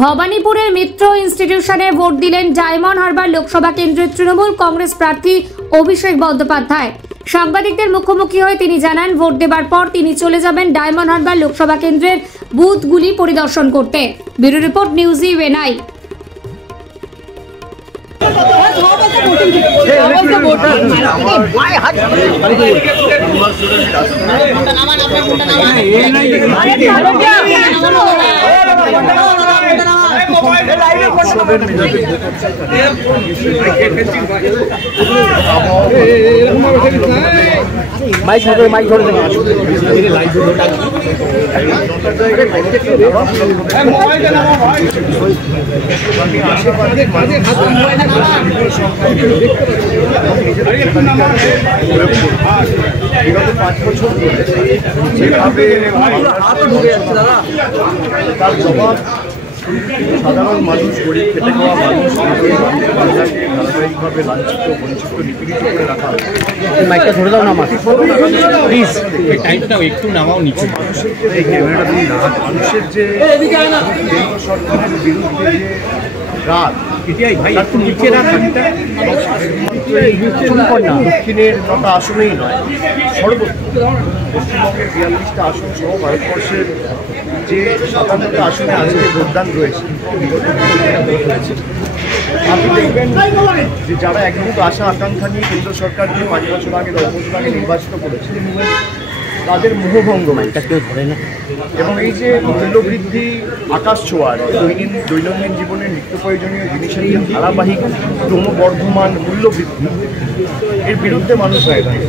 ভবানীপুরের মিত্র ইনস্টিটিউশনে vote দিলেন diamond Harbour Lok Sabha কেন্দ্রের তৃণমূল কংগ্রেস প্রার্থী অভিষেক বন্দ্যোপাধ্যায়। সাংবাদিকদের মুখোমুখি হয়ে তিনি জানান, ভোট দেবার পর তিনি চলে যাবেন ডায়মন্ড হারবার লোকসভা কেন্দ্রের বুথগুলি পরিদর্শন করতে। ব্যুরো রিপোর্ট, নিউজ ইভেনাই। মাইক ধরে বিগত 5 বছর ধরে যেভাবে তার জবাব সাধারণ মানুষ, গরিব খেটে খাওয়া মানুষ, বাংলাকে ধারাবাহিকভাবে লাঞ্ছিত, বঞ্চিত, নিপীড়িত করে রাখা হয়। মাইকটা ধরে দাও না আমার প্লিজ, এই টাইমটাও একটু নামাও নিচে। এই ক্যামেরাটা দিন না, মানুষের যে কেন্দ্র সরকারের বিরুদ্ধে যে রাত, দক্ষিণের 9টা আসনেই নয়, সর্বত্র পশ্চিমবঙ্গের 42টা আসন সহ ভারতবর্ষের যে 57টা আসনে আজকে ভোটদান রয়েছে, আপনি দেখবেন যে যারা একমুখ আশা আকাঙ্ক্ষা নিয়ে কেন্দ্র সরকার যে 5 বছর আগে 10 বছর আগে নির্বাচিত করেছে, তাদের মোহভঙ্গ এবং এই যে মূল্যবৃদ্ধি আকাশ ছোঁয়ার, দৈনন্দিন জীবনের নিত্য প্রয়োজনীয় জিনিসের যে ধারাবাহিক ক্রমবর্ধমান মূল্যবৃদ্ধি, এর বিরুদ্ধে মানুষ হয়ে গেছে।